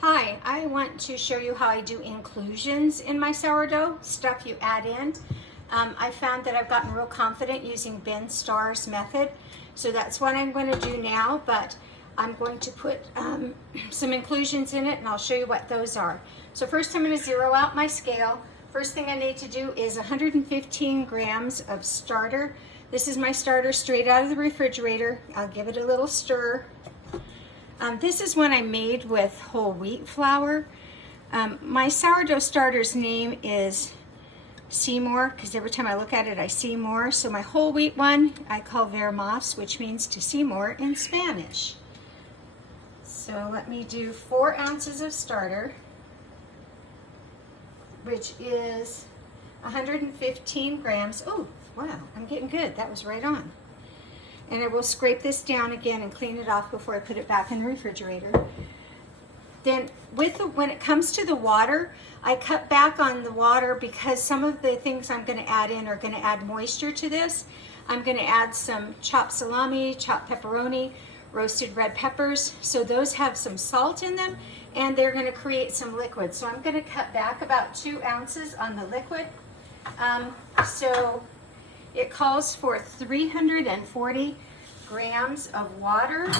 Hi, I want to show you how I do inclusions in my sourdough, stuff you add in. I found that I've gotten real confident using Ben Starr's method, so that's what I'm going to do now, but I'm going to put some inclusions in it and I'll show you what those are. So first I'm going to zero out my scale. First thing I need to do is 115 grams of starter. This is my starter straight out of the refrigerator. I'll give it a little stir. This is one I made with whole wheat flour. My sourdough starter's name is Seymour, because every time I look at it I see more. So my whole wheat one I call vermos, which means to see more in Spanish. So let me do 4 ounces of starter, which is 115 grams. Oh, wow, I'm getting good. That was right on. And I will scrape this down again and clean it off before I put it back in the refrigerator. Then when it comes to the water, I cut back on the water because some of the things I'm going to add in are going to add moisture to this. I'm going to add some chopped salami, chopped pepperoni, roasted red peppers. So those have some salt in them and they're going to create some liquid. So I'm going to cut back about 2 ounces on the liquid. So it calls for 340 grams of water.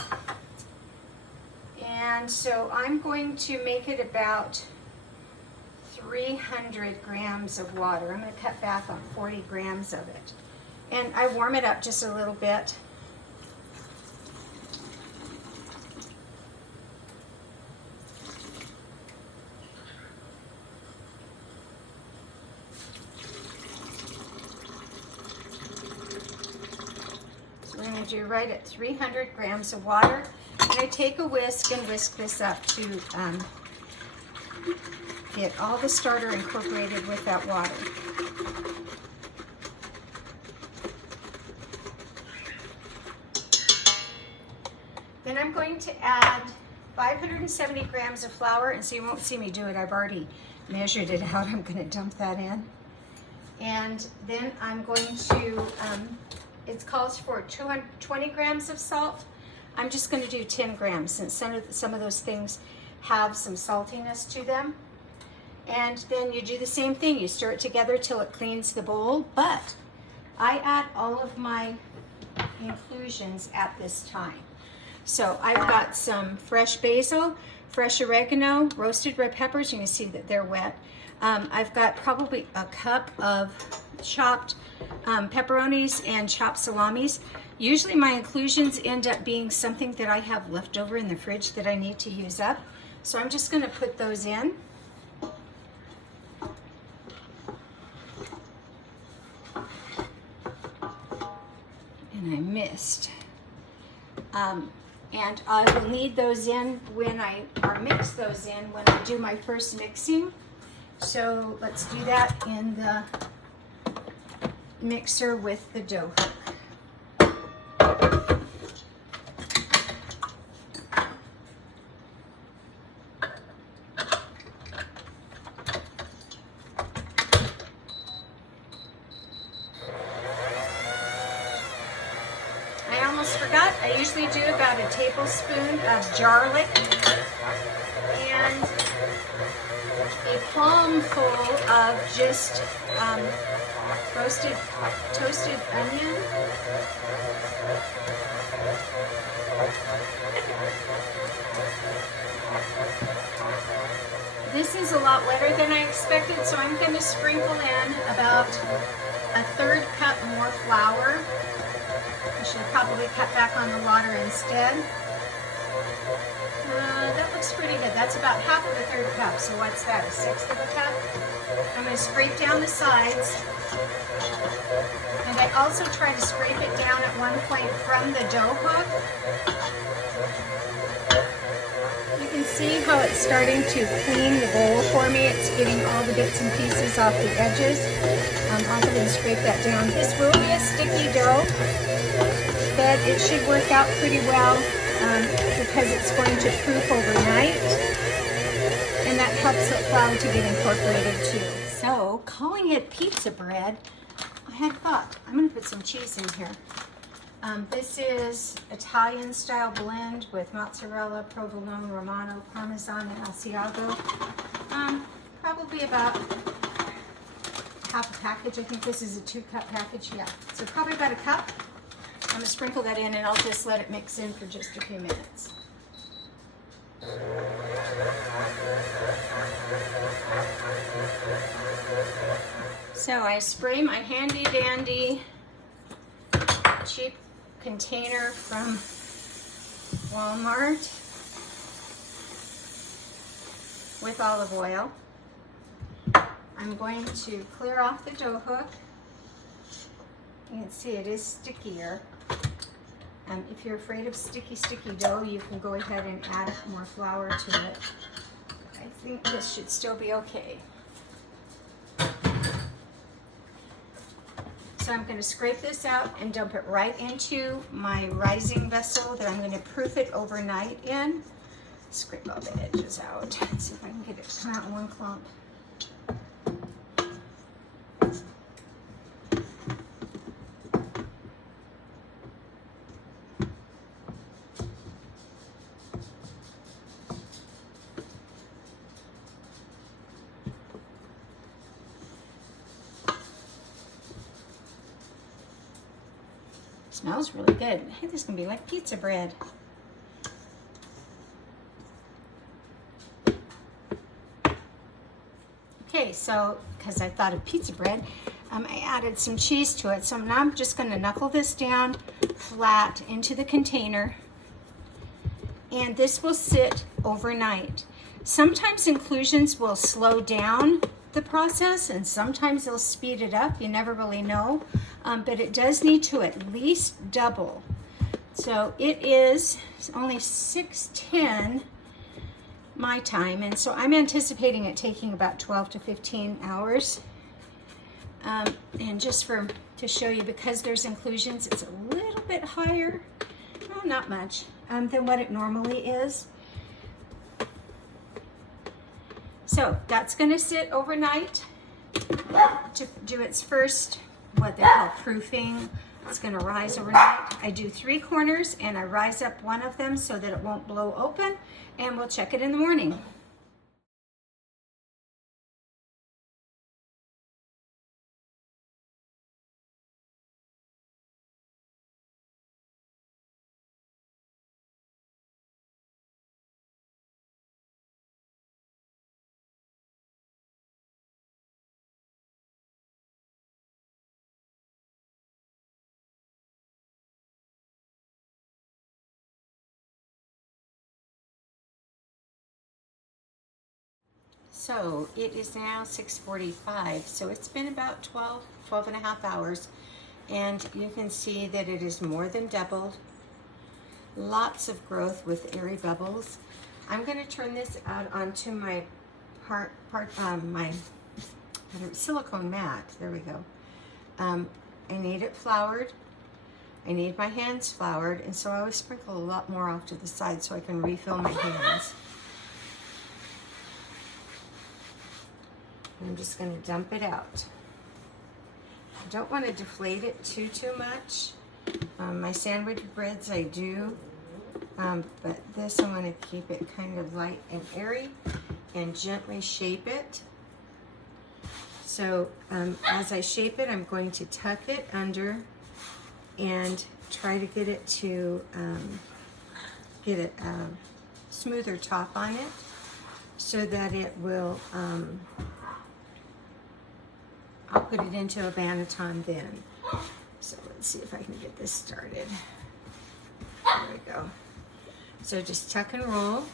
And so I'm going to make it about 300 grams of water. I'm going to cut back on 40 grams of it. And I warm it up just a little bit. We're going to do right at 300 grams of water. And I take a whisk and whisk this up to get all the starter incorporated with that water. Then I'm going to add 570 grams of flour, and so you won't see me do it. I've already measured it out. I'm going to dump that in. And then I'm going to it calls for 220 grams of salt. I'm just going to do 10 grams since some of those things have some saltiness to them. And then you do the same thing. You stir it together till it cleans the bowl. But I add all of my inclusions at this time. So I've got some fresh basil, fresh oregano, roasted red peppers. You can see that they're wet. I've got probably a cup of chopped pepperonis and chopped salamis. Usually my inclusions end up being something that I have left over in the fridge that I need to use up. So I'm just going to put those in. And I missed. And I will need those in or mix those in when I do my first mixing. So let's do that in the mixer with the dough hook. I almost forgot, I usually do about a tablespoon of garlic and a palmful of just toasted onion. This is a lot wetter than I expected, so I'm going to sprinkle in about a 1/3 cup more flour. I should probably cut back on the water instead. That looks pretty good. That's about half of a 1/3 cup. So what's that, a 1/6 of a cup? I'm going to scrape down the sides. And I also try to scrape it down at one point from the dough hook. You can see how it's starting to clean the bowl for me. It's getting all the bits and pieces off the edges. I'll go ahead and scrape that down. This will be a sticky dough, but it should work out pretty well because it's going to proof overnight, and that helps the flour to get incorporated too. So, calling it pizza bread, I had thought, I'm going to put some cheese in here. This is Italian style blend with mozzarella, provolone, romano, parmesan, and asiago. Probably about half a package. I think this is a 2-cup package, yeah. So probably about a cup. I'm gonna sprinkle that in and I'll just let it mix in for just a few minutes. So I spray my handy dandy cheap container from Walmart with olive oil. I'm going to clear off the dough hook. You can see it is stickier. If you're afraid of sticky dough, you can go ahead and add more flour to it. I think this should still be okay. So I'm going to scrape this out and dump it right into my rising vessel that I'm going to proof it overnight in. Scrape all the edges out. Let's see if I can get it to come out in one clump. Smells really good. Hey, this is gonna be like pizza bread. Okay, so because I thought of pizza bread, I added some cheese to it. So now I'm just gonna knuckle this down flat into the container, and this will sit overnight. Sometimes inclusions will slow down the process and sometimes they'll speed it up. You never really know, but it does need to at least double. So it's only 6:10 my time, and so I'm anticipating it taking about 12 to 15 hours. And just to show you, because there's inclusions, it's a little bit higher, well, not much, than what it normally is. So that's going to sit overnight to do its first, what they call proofing. It's going to rise overnight. I do 3 corners and I rise up one of them so that it won't blow open, and we'll check it in the morning. So it is now 6:45, so it's been about 12 and a half hours, and you can see that it is more than doubled. Lots of growth with airy bubbles. I'm going to turn this out onto my my silicone mat. There we go. I need it floured. I need my hands floured, and so I always sprinkle a lot more off to the side so I can refill my hands. I'm just going to dump it out. I don't want to deflate it too much. My sandwich breads I do, but this I want to keep it kind of light and airy and gently shape it. So as I shape it, I'm going to tuck it under and try to get it to get a smoother top on it so that it will I'll put it into a banneton then. So let's see if I can get this started. There we go. So just tuck and roll.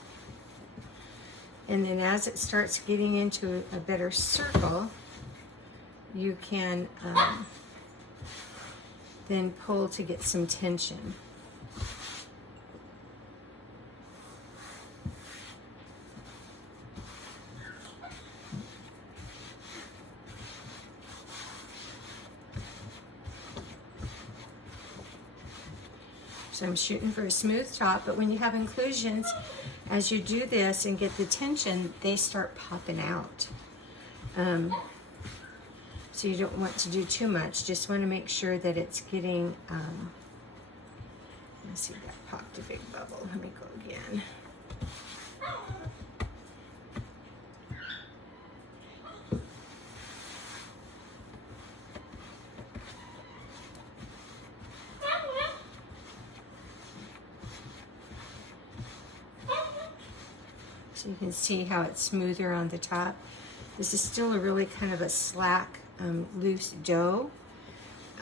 And then as it starts getting into a better circle, you can then pull to get some tension. So I'm shooting for a smooth top, but when you have inclusions, as you do this and get the tension, they start popping out. So you don't want to do too much. Just want to make sure that it's getting I see that popped a big bubble. Let me go again. So you can see how it's smoother on the top. This is still a really kind of a slack, loose dough.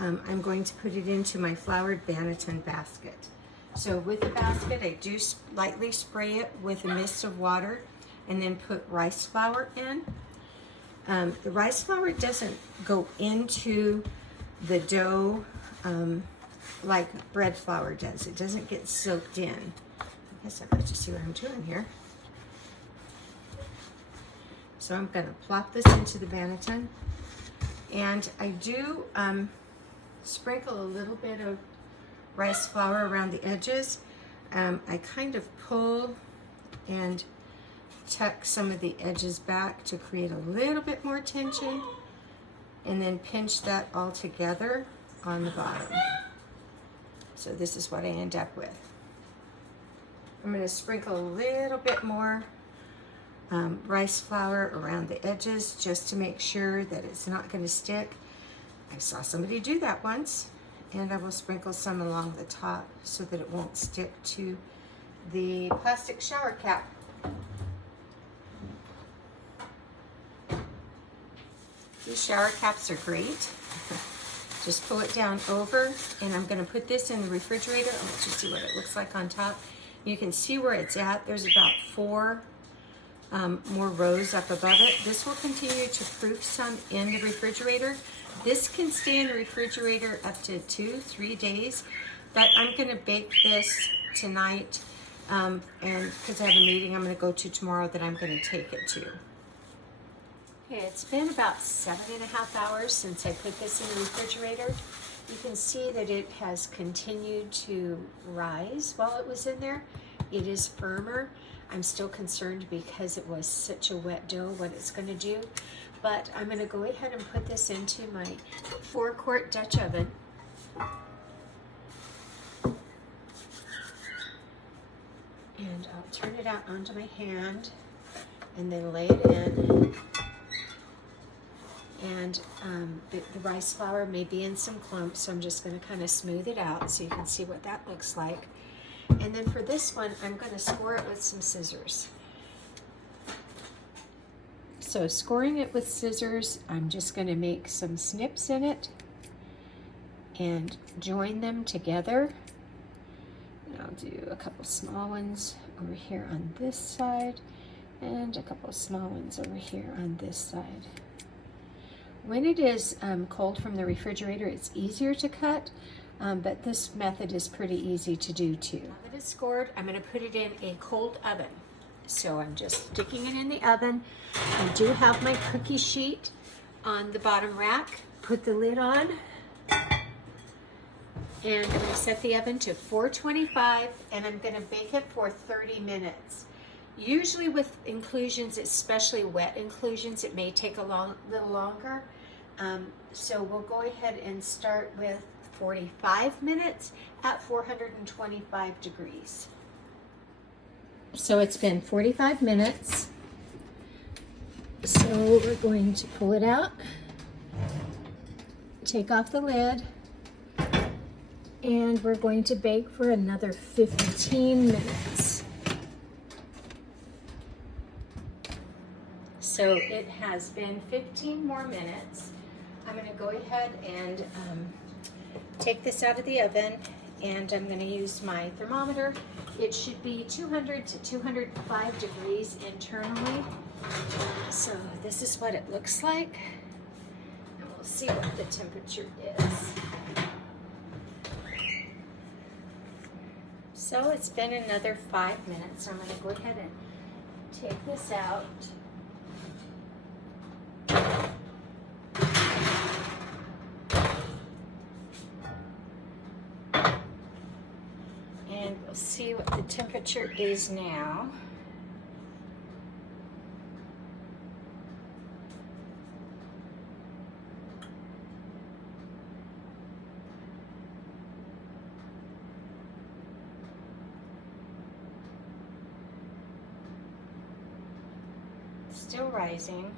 I'm going to put it into my floured banneton basket. So with the basket, I do lightly spray it with a mist of water and then put rice flour in. The rice flour doesn't go into the dough like bread flour does. It doesn't get soaked in. I guess I've got to see what I'm doing here. So I'm going to plop this into the banneton, and I do sprinkle a little bit of rice flour around the edges. I kind of pull and tuck some of the edges back to create a little bit more tension, and then pinch that all together on the bottom. So this is what I end up with. I'm going to sprinkle a little bit more rice flour around the edges just to make sure that it's not going to stick. I saw somebody do that once, and I will sprinkle some along the top so that it won't stick to the plastic shower cap. These shower caps are great. Just pull it down over, and I'm going to put this in the refrigerator. I'll let you see what it looks like on top. You can see where it's at. There's about 4 more rows up above it. This will continue to proof some in the refrigerator. This can stay in the refrigerator up to 2-3 days, but I'm going to bake this tonight, and because I have a meeting I'm going to go to tomorrow that I'm going to take it to. Okay, it's been about 7.5 hours since I put this in the refrigerator. You can see that it has continued to rise while it was in there. It is firmer. I'm still concerned because it was such a wet dough what it's going to do. But I'm going to go ahead and put this into my 4-quart Dutch oven. And I'll turn it out onto my hand and then lay it in. And the rice flour may be in some clumps, so I'm just going to kind of smooth it out so you can see what that looks like. And then for this one, I'm going to score it with some scissors. So scoring it with scissors, I'm just going to make some snips in it and join them together. And I'll do a couple small ones over here on this side and a couple small ones over here on this side. When it is cold from the refrigerator, it's easier to cut, but this method is pretty easy to do too. Now that it's scored, I'm going to put it in a cold oven. So I'm just sticking it in the oven. I do have my cookie sheet on the bottom rack. Put the lid on, and I'm going to set the oven to 425, and I'm going to bake it for 30 minutes. Usually with inclusions, especially wet inclusions, it may take a little longer. So we'll go ahead and start with 45 minutes at 425 degrees. So it's been 45 minutes. So we're going to pull it out, take off the lid, and we're going to bake for another 15 minutes. So it has been 15 more minutes. I'm going to go ahead and take this out of the oven, and I'm going to use my thermometer. It should be 200 to 205 degrees internally. So this is what it looks like, and we'll see what the temperature is. So it's been another 5 minutes. I'm going to go ahead and take this out. And we'll see what the temperature is now. It's still rising.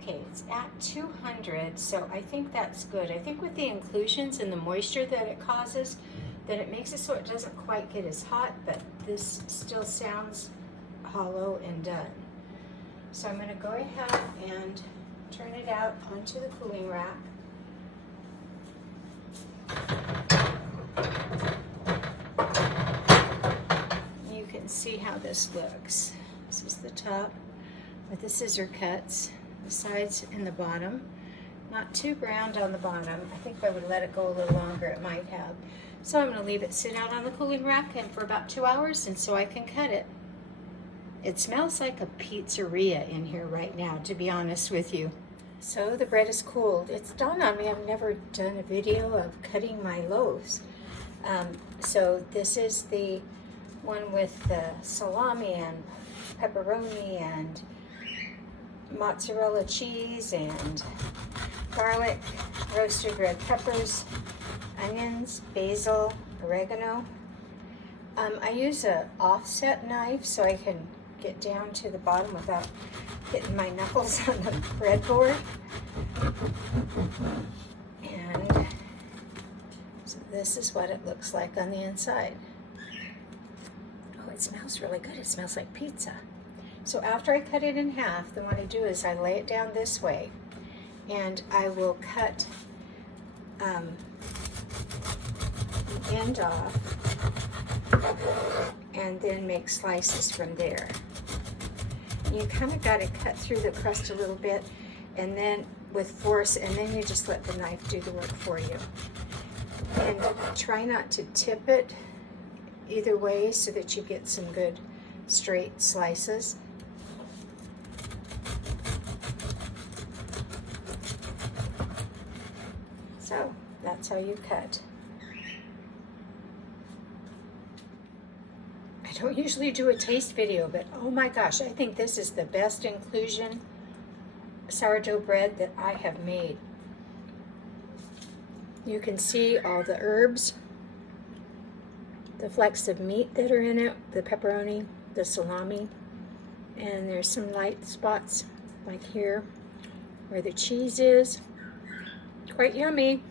Okay, it's at 200, so I think that's good. I think with the inclusions and the moisture that it causes, that it makes it so it doesn't quite get as hot, but this still sounds hollow and done. So I'm going to go ahead and turn it out onto the cooling rack. You can see how this looks. This is the top with the scissor cuts, the sides and the bottom. Not too browned on the bottom. I think if I would let it go a little longer, it might have. So I'm going to leave it sit out on the cooling rack and for about 2 hours, and so I can cut it. It smells like a pizzeria in here right now, to be honest with you. So the bread is cooled. It's dawned on me I've never done a video of cutting my loaves. So this is the one with the salami and pepperoni and mozzarella cheese and garlic, roasted red peppers, onions, basil, oregano. I use an offset knife so I can get down to the bottom without hitting my knuckles on the breadboard. And so this is what it looks like on the inside. Oh, it smells really good. It smells like pizza. So after I cut it in half, then what I do is I lay it down this way, and I will cut the end off and then make slices from there. You kind of got to cut through the crust a little bit, and then with force, and then you just let the knife do the work for you. And try not to tip it either way so that you get some good straight slices. So that's how you cut. I don't usually do a taste video, but oh my gosh, I think this is the best inclusion sourdough bread that I have made. You can see all the herbs, the flecks of meat that are in it, the pepperoni, the salami, and there's some light spots like here where the cheese is. Quite yummy.